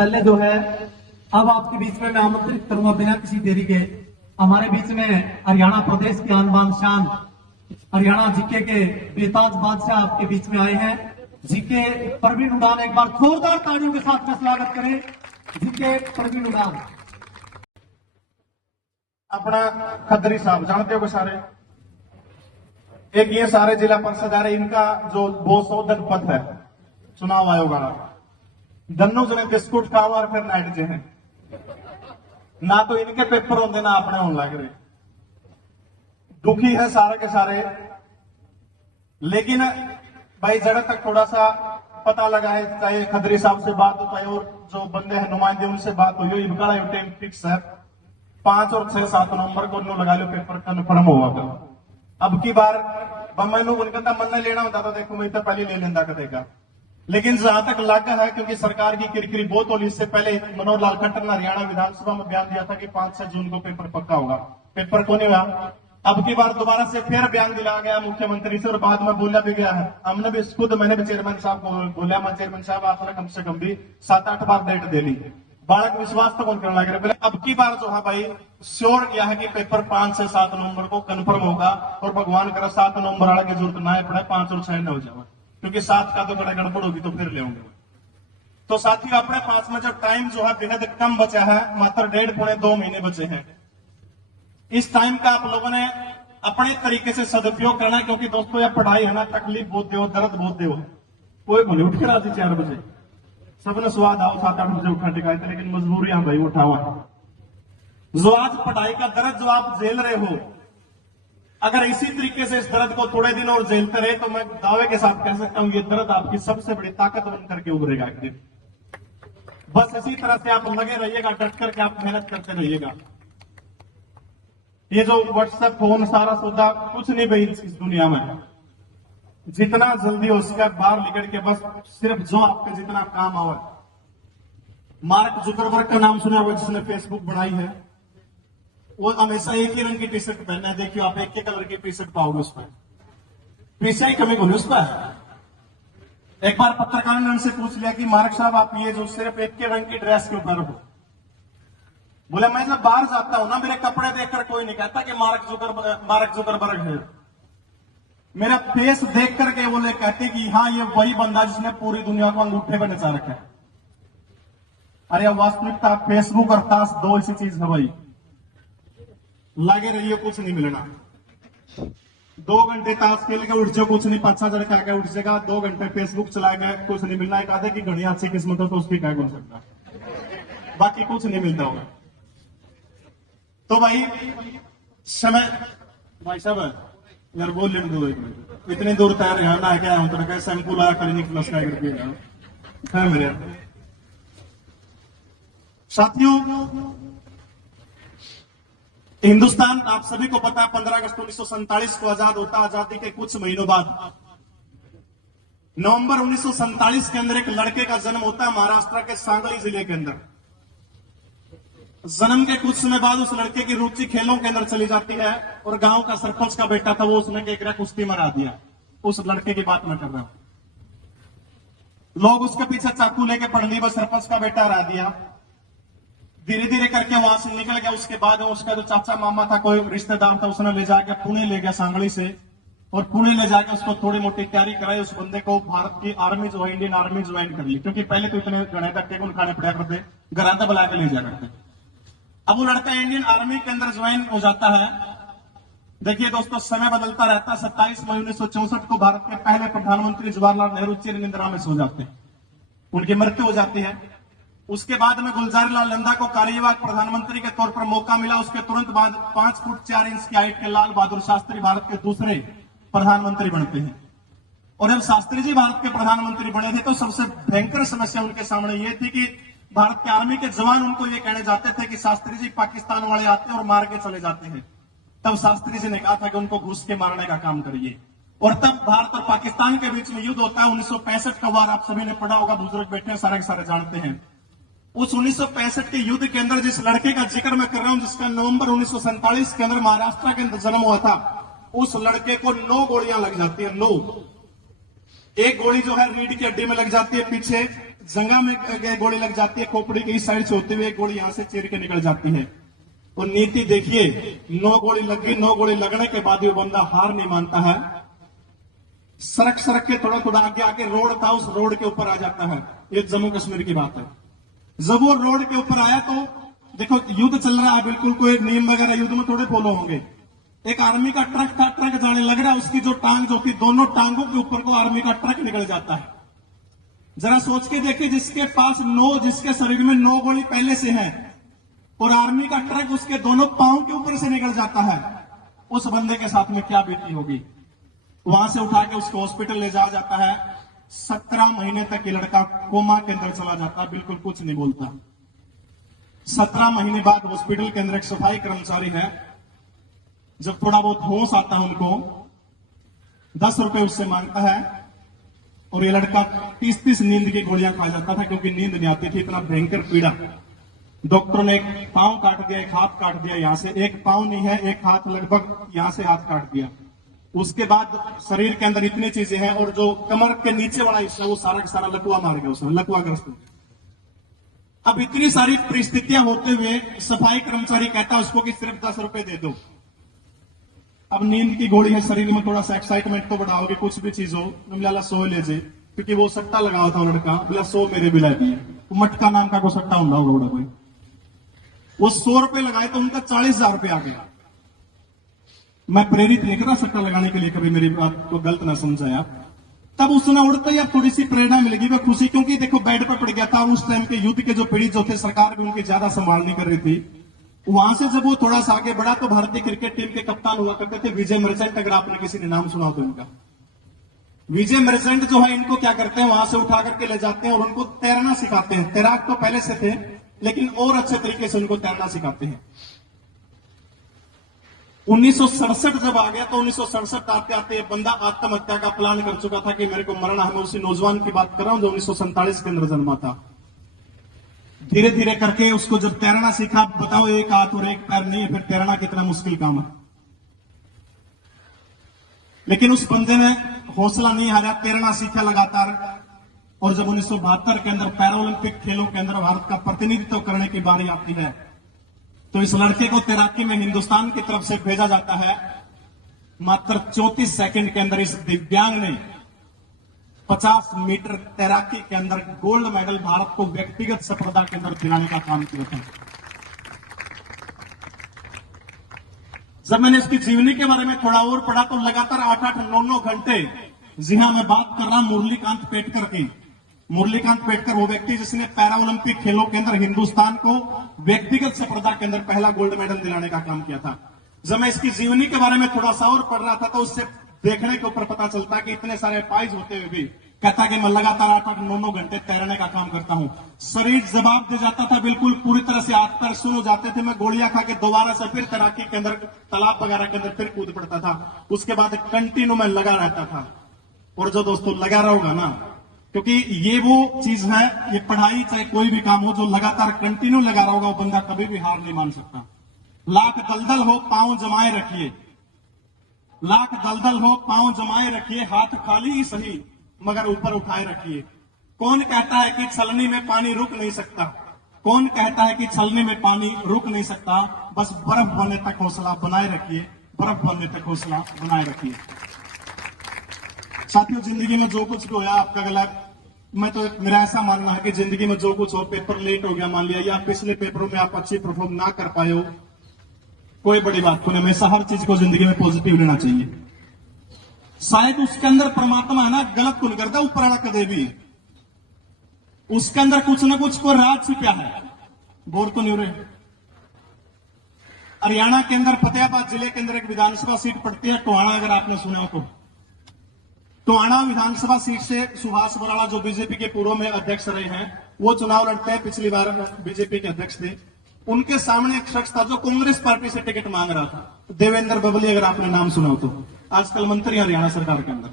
पहले जो है अब आपके बीच में मैं आमंत्रित करूंगा बिना किसी देरी के हमारे बीच में हरियाणा प्रदेश की आन बान शान हरियाणा जीके के बेताज बादशाह आपके बीच में आए हैं। जीके प्रवीण उड़ान, एक बार जोरदार तालियों के साथ में स्वागत करें जीके प्रवीण उड़ान। अपना खद्दरी साहब जानते हो सारे, एक ये सारे जिला परिषद आ रहे, इनका जो 200 पद है चुनाव आयोग वाला, दन्नू जने बिस्कुट खाओ और फिर नाइट जे हैं ना, तो इनके पेपर होंगे ना अपने होने लग रहे। दुखी है सारे के सारे, लेकिन भाई जड़ तक थोड़ा सा पता लगा है, चाहे खद्दरी साहब से बात हो चाहे और जो बंदे हैं नुमाइंदे उनसे बात हो, इनका टाइम फिक्स है 5 और 6 7 नवंबर को लगा लो पेपर कन्फर्म होगा। अब की बार मैनू उनका मन नहीं लेना होता था, देखो मैं तो पहले ले लेंदा कदेगा, लेकिन जहां तक लगा है क्योंकि सरकार की किरकिरी बहुत होली, इससे पहले मनोहर लाल खट्टर ने हरियाणा विधानसभा में बयान दिया था कि 5-6 जून को पेपर पक्का होगा, पेपर को नहीं हुआ। अब की बार दोबारा से फिर बयान दिला गया मुख्यमंत्री से और बाद में बोला भी गया है। हमने भी खुद मैंने भी चेयरमैन साहब को बोला, मैं चेयरमैन साहब आपने कम से कम भी 7-8 बार डेट दे ली, बालक विश्वास तो कौन करने लग रहे। अब की बार जो है भाई श्योर यह है कि पेपर 5 से 7 नवंबर को कन्फर्म होगा, और भगवान करे 7 नवंबर वाला की जरूरत ना पड़े, 5 और 6 न हो जाए, क्योंकि 7 का तो बड़ा गड़बड़ होगी तो फिर ले होंगे। तो साथियों अपने पास में जो टाइम जो है बेहद कम बचा है, मात्र 1.5-2 महीने बचे हैं। इस टाइम का आप लोगों ने अपने तरीके से सदुपयोग करना है, क्योंकि दोस्तों यह पढ़ाई है ना, तकलीफ बहुत दे, दर्द बहुत दे, कोई भले उठ कर आज 4 बजे सबने स्वाद आओ 7-8 बजे उठा टिकाए थे, लेकिन मजबूरियां भाई उठा हुआ है। जो आज पढ़ाई का दर्द जो आप झेल रहे हो, अगर इसी तरीके से इस दर्द को थोड़े दिन और झेलते रहे तो मैं दावे के साथ कह सकता हूं ये दर्द आपकी सबसे बड़ी ताकत बनकर के उभरेगा एक दिन। बस इसी तरह से आप लगे रहिएगा, डट करके आप मेहनत करते रहिएगा। ये जो व्हाट्सएप फोन सारा सौदा कुछ नहीं भाई इस दुनिया में, जितना जल्दी हो सके बाहर निकल के बस सिर्फ जो आपके जितना काम आवे। मार्क जुकरबर्ग का नाम सुना होगा, जिसने फेसबुक बनाई है, वो हमेशा एक ही रंग की टी शर्ट पहनना है। देखिए आप एक ही कलर की टी शर्ट पाओगे उस पर, पीछे ही कमी होगी उस पर। एक बार पत्रकार ने उनसे पूछ लिया कि मार्क साहब आप ये जो सिर्फ एक के रंग की ड्रेस क्यों पहन हो? बोले मैं जब बाहर जाता हूं ना, मेरे कपड़े देखकर कोई नहीं कहता कि मार्क जुकरबर्ग है, मेरा फेस देख करके वो लोग कहते कि हाँ ये वही बंदा जिसने पूरी दुनिया को अंगूठे पर नचा रखा है। अरे वास्तविकता फेसबुक और ताश दो ऐसी चीज है भाई, लगे रहिए कुछ नहीं मिलना। 2 घंटे ताश खेल के उठ जाओ कुछ नहीं, 5 हजार का क्या उठ जाएगा, 2 घंटे फेसबुक चला गया कुछ नहीं मिलना। एक आधे की घड़ी अच्छी किस्मत हो तो उसकी क्या बोल सकता, बाकी कुछ नहीं मिलता होगा। तो भाई समय भाई साहब यार बोल लेने दो, इतनी दूर तैयार यहाँ ना क्या तो क्या शैम्पू लाया क्लिनिक प्लस का करके है मेरे साथियों। हिंदुस्तान आप सभी को पता है 15 अगस्त 1947 को आजाद होता। आजादी के कुछ महीनों बाद नवंबर 1947 के अंदर एक लड़के का जन्म होता है महाराष्ट्र के सांगली जिले के अंदर। जन्म के कुछ समय बाद उस लड़के की रुचि खेलों के अंदर चली जाती है, और गांव का सरपंच का बेटा था वो उसने एक कुश्ती मरा दिया। उस लड़के की बात मैं कर रहा हूं, लोग उसके पीछे चाकू लेके पड़नी, बस सरपंच का बेटा हरा दिया। धीरे धीरे करके वहां से निकल गया। उसके बाद उसका जो चाचा मामा था, कोई रिश्तेदार था, उसने ले जाकर पुणे ले गया सांगली से, और पुणे ले जाकर उसको थोड़ी मोटी तैयारी कराई। उस बंदे को भारत की आर्मी जो है, इंडियन आर्मी ज्वाइन कर ली, क्योंकि पहले तो इतने गणे धक्के को खाने पड़ा करते, घराता बुला के ले जा करते। अब वो लड़का इंडियन आर्मी के अंदर ज्वाइन हो जाता है। देखिए दोस्तों समय बदलता रहता है। 27 मई 1964 को भारत के पहले प्रधानमंत्री जवाहरलाल नेहरू चिर निद्रा में सो जाते हैं, उनकी मृत्यु हो जाती है। उसके बाद में गुलजारीलाल नंदा को कार्यवाहक प्रधानमंत्री के तौर पर मौका मिला। उसके तुरंत बाद 5 फुट 4 इंच की हाइट के लाल बहादुर शास्त्री भारत के दूसरे प्रधानमंत्री बनते हैं। और जब शास्त्री जी भारत के प्रधानमंत्री बने थे तो सबसे भयंकर समस्या उनके सामने ये थी कि भारत के आर्मी के जवान उनको ये कहने जाते थे कि शास्त्री जी पाकिस्तान वाले आते हैं और मार के चले जाते हैं। तब शास्त्री जी ने कहा था कि उनको घुस के मारने का काम करिए। और तब भारत और पाकिस्तान के बीच में युद्ध होता है 1965 का वार, आप सभी ने पढ़ा होगा, बुजुर्ग बैठे हैं सारे के सारे जानते हैं। उस 1965 के युद्ध के अंदर जिस लड़के का जिक्र मैं कर रहा हूं, जिसका नवंबर 1947 के अंदर महाराष्ट्र के अंदर जन्म हुआ था, उस लड़के को 9 गोलियां लग जाती है। 9, एक गोली जो है रीढ़ की हड्डी में लग जाती है पीछे, जंगा में गोली लग जाती है, खोपड़ी के इस साइड से होते हुए गोली यहां से चीर के निकल जाती है। और नीति देखिए, 9 गोली लग गई, 9 गोली लगने के बाद वो बंदा हार नहीं मानता है, सरक सरक के थोड़ा थोड़ा आगे आके रोड था, उस रोड के ऊपर आ जाता है। ये जम्मू कश्मीर की बात है। जब वो रोड के ऊपर आया तो देखो युद्ध चल रहा है, बिल्कुल कोई नियम वगैरह युद्ध में थोड़े फॉलो होंगे। एक आर्मी का ट्रक था, ट्रक जाने लग रहा है, उसकी जो टांग जो थी, दोनों टांगों के ऊपर को आर्मी का ट्रक निकल जाता है। जरा सोच के देखिए, जिसके पास 9, जिसके शरीर में 9 गोली पहले से है और आर्मी का ट्रक उसके दोनों पांव के ऊपर से निकल जाता है, उस बंदे के साथ में क्या बीती होगी। वहां से उठा के उसको हॉस्पिटल ले जाया जाता है। 17 महीने तक ये लड़का कोमा के अंदर चला जाता है, बिल्कुल कुछ नहीं बोलता। 17 महीने बाद हॉस्पिटल के अंदर एक सफाई कर्मचारी है, जब थोड़ा बहुत होश आता है उनको 10 रुपए उससे मांगता है और ये लड़का 30-30 नींद की गोलियां खा जाता था, क्योंकि नींद नहीं आती थी, इतना भयंकर पीड़ा। डॉक्टरों ने एक पांव काट दिया, एक हाथ काट दिया, यहां से एक पांव नहीं है, एक हाथ लगभग यहां से हाथ काट दिया। उसके बाद शरीर के अंदर इतनी चीजें हैं और जो कमर के नीचे वाला हिस्सा वो सारा का सारा लकवा मार गया, उसमें लकवाग्रस्त हो गया। अब इतनी सारी परिस्थितियां होते हुए सफाई कर्मचारी कहता है उसको कि सिर्फ 10 रुपए दे दो। अब नींद की गोली है, शरीर में थोड़ा सा एक्साइटमेंट तो बढ़ाओगे, कुछ भी चीज हो, मिला 100 ले जे, क्योंकि वो सट्टा लगा हुआ था लड़का, बोला 100 मेरे भी ला दिए। मटका नाम का कोई सट्टा होगा कोई, वो 100 रुपए लगाए तो उनका 40,000 रुपए आ गया। मैं प्रेरित नहीं कर रहा सट्टा लगाने के लिए, कभी मेरी बात को गलत ना समझाया। तब उसने उड़ते ही थोड़ी सी प्रेरणा मिलेगी, वह खुशी, क्योंकि देखो बेड पर पड़ गया था। उस टाइम के युद्ध के जो पीड़ित जो थे, सरकार भी उनकी ज्यादा संभाल नहीं कर रही थी। वहां से जब वो थोड़ा सा आगे बढ़ा तो भारतीय क्रिकेट टीम के कप्तान हुआ करते थे विजय मर्चेंट, अगर आपने किसी ने नाम सुना तो इनका। विजय मर्चेंट जो है, इनको क्या करते हैं, वहां से उठा करके ले जाते हैं और उनको तैरना सिखाते हैं। तैराक तो पहले से थे, लेकिन और अच्छे तरीके से उनको तैरना सिखाते हैं। 1967 जब आ गया तो 1967 आते आते ये बंदा आत्महत्या का प्लान कर चुका था कि मेरे को मरना है। मैं उसी नौजवान की बात कर रहा हूं जो 1947 के अंदर जन्मा था। धीरे धीरे करके उसको जब तैरना सीखा, बताओ एक हाथ और एक पैर नहीं है, फिर तैरना कितना मुश्किल काम है। लेकिन उस बंदे ने हौसला नहीं हारा, तैरना सीखा लगातार। और जब 1972 के अंदर पैरालंपिक खेलों के अंदर भारत का प्रतिनिधित्व करने की बारी आती है, तो इस लड़के को तैराकी में हिंदुस्तान की तरफ से भेजा जाता है। मात्र 34 सेकंड के अंदर इस दिव्यांग ने 50 मीटर तैराकी के अंदर गोल्ड मेडल भारत को व्यक्तिगत सफलता के अंदर दिलाने का काम किया था। जब मैंने इसकी जीवनी के बारे में थोड़ा और पढ़ा तो लगातार 8-8, 9-9 घंटे, जी हां मैं बात कर रहा हूं मुरलीकांत पेटकर की। मुरलीकांत पेटकर वो व्यक्ति जिसने पैरालंपिक खेलों के अंदर हिंदुस्तान को व्यक्तिगत सफलता के अंदर पहला गोल्ड मेडल दिलाने का काम किया था। जब मैं इसकी जीवनी के बारे में थोड़ा सा और पढ़ रहा था तो उससे देखने के ऊपर पता चलता कि इतने सारे पाइज होते हुए भी कहता कि मैं लगातार 8-8, 9-9 घंटे तैरने का काम करता हूं। शरीर जवाब दे जाता था, बिल्कुल पूरी तरह से हाथ पैर सुन हो जाते थे। मैं गोलियां खा के दोबारा से फिर तैराकी के अंदर, तालाब वगैरह के अंदर फिर कूद पड़ता था। उसके बाद कंटिन्यू में लगा रहता था। और जो दोस्तों लगा रहोगा ना, क्योंकि ये वो चीज है, ये पढ़ाई चाहे कोई भी काम हो, जो लगातार कंटिन्यू लगा रहा होगा वो बंदा कभी भी हार नहीं मान सकता। लाख दलदल हो पांव जमाए रखिए, लाख दलदल हो पांव जमाए रखिए, हाथ खाली ही सही मगर ऊपर उठाए रखिए। कौन कहता है कि छलनी में पानी रुक नहीं सकता? कौन कहता है कि छलनी में पानी रुक नहीं सकता? बस बर्फ बनने तक हौसला बनाए रखिए, बर्फ बनने तक हौसला बनाए रखिए। साथियों, जिंदगी में जो कुछ भी होया आपका गलत, मैं तो मेरा ऐसा मानना है कि जिंदगी में जो कुछ हो, पेपर लेट हो गया मान लिया, या पिछले पेपरों में आप अच्छी परफॉर्म ना कर पाए हो, कोई बड़ी बात नहीं। हमेशा हर चीज को जिंदगी में पॉजिटिव लेना चाहिए। शायद उसके अंदर परमात्मा है ना, गलत को नहीं करता ऊपर आना कदे भी, उसके अंदर कुछ ना कुछ को राज छिपा है। बोर तो नहीं हो रहे। हरियाणा के अंदर फतेहाबाद जिले के अंदर एक विधानसभा सीट पड़ती है टोहाना, अगर आपने सुना हो तो। टोहाना विधानसभा सीट से सुभाष बराला जो बीजेपी के पूर्व में अध्यक्ष रहे हैं, वो चुनाव लड़ते हैं। पिछली बार बीजेपी के अध्यक्ष थे। उनके सामने एक शख्स था जो कांग्रेस पार्टी से टिकट मांग रहा था, देवेंद्र बबली, अगर आपने नाम सुना हो तो, आजकल मंत्री हरियाणा सरकार के अंदर।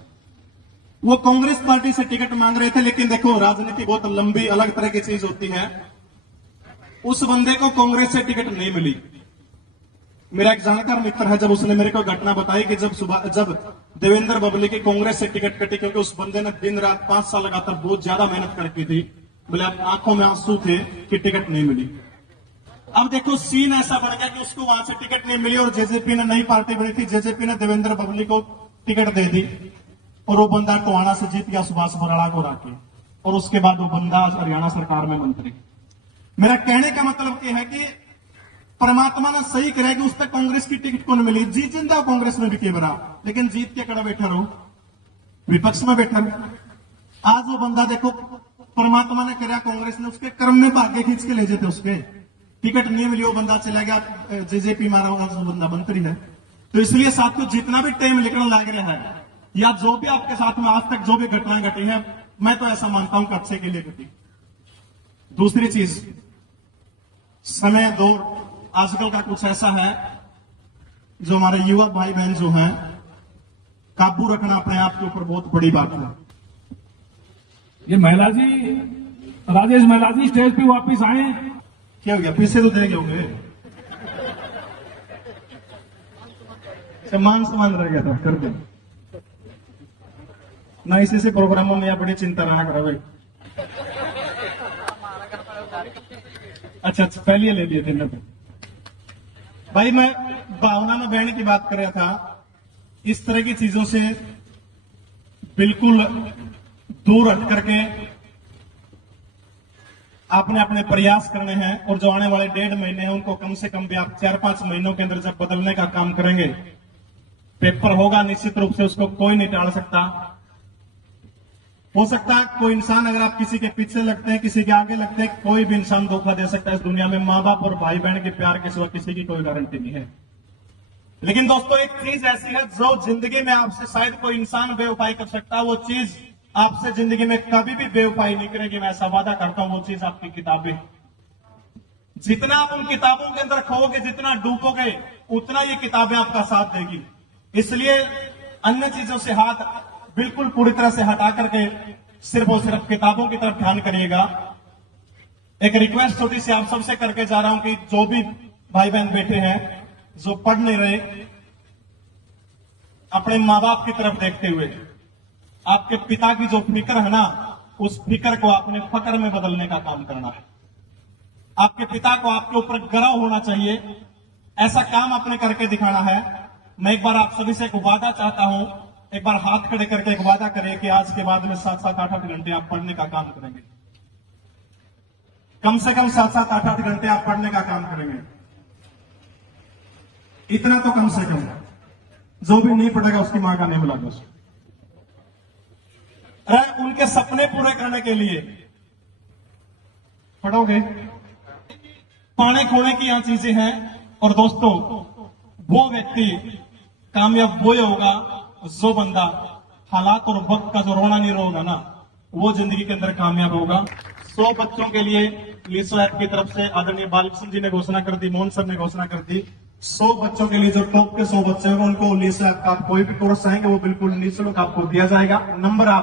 वो कांग्रेस पार्टी से टिकट मांग रहे थे, लेकिन देखो राजनीति बहुत लंबी अलग तरह की चीज होती है। उस बंदे को कांग्रेस से टिकट नहीं मिली। मेरा एक जानकार मित्र है, जब उसने मेरे को घटना बताई कि जब देवेंद्र बबली की कांग्रेस से टिकट कटी, क्योंकि उस बंदे ने दिन रात 5 साल लगातार बहुत ज्यादा मेहनत करके थी, बोले अब आंखों में आंसू थे कि टिकट नहीं मिली। अब देखो सीन ऐसा बन गया कि उसको वहां से टिकट नहीं मिली और जेजेपी ने नई पार्टी बनी थी, जेजेपी ने देवेंद्र बबली को टिकट दे दी और वो बंदा टोहाना से जीत गया सुभाष बराड़ा को राके, और उसके बाद वो बंदा हरियाणा सरकार में मंत्री। मेरा कहने का मतलब यह है कि परमात्मा ने सही करे कि उस तक कांग्रेस की टिकट को नहीं मिली, जीत जिंदा कांग्रेस में भी के बरा, लेकिन जीत के कड़ा बैठा रहो, विपक्ष में बैठा रहो। आज वो बंदा देखो परमात्मा ने कराया, कांग्रेस ने उसके कर्म में भाग्य खींच के ले जाते, उसके टिकट नहीं मिली, वो बंदा चला गया जेजेपी मारा हुआ, वो बंदा मंत्री है। तो इसलिए साथियों जितना भी टाइम निकलने लग रहा है या जो भी आपके साथ में आज तक जो भी घटनाएं घटी है, मैं तो ऐसा मानता हूं कि अच्छे के लिए घटी। दूसरी चीज, समय दौर आजकल का कुछ ऐसा है जो हमारे युवा भाई बहन जो हैं, काबू रखना अपने आप के ऊपर बहुत बड़ी बात है। ये महिला जी, राजेश महिला जी स्टेज पे वापिस आए। क्या हो गया, पीछे तो देंगे होंगे, मान सम्मान रह गया था, कर दो ना, इसी से प्रोग्रामों में या बड़ी चिंता रहा करो भाई। अच्छा पहले ले लिए थे ना भाई। मैं भावना में बहने की बात कर रहा था, इस तरह की चीजों से बिल्कुल दूर हट करके आपने अपने प्रयास करने हैं, और जो आने वाले 1.5 महीने हैं उनको कम से कम भी आप 4-5 महीनों के अंदर जब बदलने का काम करेंगे, पेपर होगा निश्चित रूप से, उसको कोई नहीं टाल सकता। हो सकता है कोई इंसान, अगर आप किसी के पीछे लगते हैं, किसी के आगे लगते हैं, कोई भी इंसान धोखा दे सकता है इस दुनिया में। माँ बाप और भाई बहन के प्यार के सिवा किसी की कोई गारंटी नहीं है। लेकिन दोस्तों एक चीज ऐसी है जो जिंदगी में आपसे शायद कोई इंसान बेवफाई कर सकता है, वो चीज आपसे जिंदगी में कभी भी बेवफाई नहीं करेगी, मैं ऐसा वादा करता हूं। वो चीज आपकी किताबें, जितना आप उन किताबों के अंदर खोओगे, जितना डूबोगे, उतना ये किताबें आपका साथ देगी। इसलिए अन्य चीजों से हाथ बिल्कुल पूरी तरह से हटा करके सिर्फ और सिर्फ किताबों की तरफ ध्यान करिएगा। एक रिक्वेस्ट छोटी सी आप सबसे करके जा रहा हूं कि जो भी भाई बहन बैठे हैं, जो पढ़ नहीं रहे, अपने माँ बाप की तरफ देखते हुए आपके पिता की जो फिक्र है ना, उस फिक्र को अपने फक्र में बदलने का काम करना है। आपके पिता को आपके ऊपर गर्व होना चाहिए, ऐसा काम आपने करके दिखाना है। मैं एक बार आप सभी से एक वादा चाहता हूं, एक बार हाथ खड़े करके एक वादा करें कि आज के बाद में 7-7, 8-8 घंटे आप पढ़ने का काम करेंगे। कम से कम 7-7, 8-8 घंटे आप पढ़ने का काम करेंगे। इतना तो कम से कम, जो भी नहीं पढ़ेगा उसकी मां का नहीं मिला दोस्त। उनके सपने पूरे करने के लिए पढ़ोगे। पाने खोने की यहां चीजें हैं, और दोस्तों वो व्यक्ति कामयाब वो होगा जो बंदा हालात और वक्त का जो रोना नहीं रोगा ना, वो जिंदगी के अंदर कामयाब होगा। 100 बच्चों के लिए लीसो ऐप की तरफ से आदरणीय बालकृष्ण जी ने घोषणा कर दी, मोहन सर ने घोषणा कर दी, 100 बच्चों के लिए जो टॉप के 100 बच्चे होंगे उनको लीसो ऐप का कोई भी कोर्स चाहेंगे वो बिल्कुल निःशुल्क आपको दिया जाएगा। नंबर आप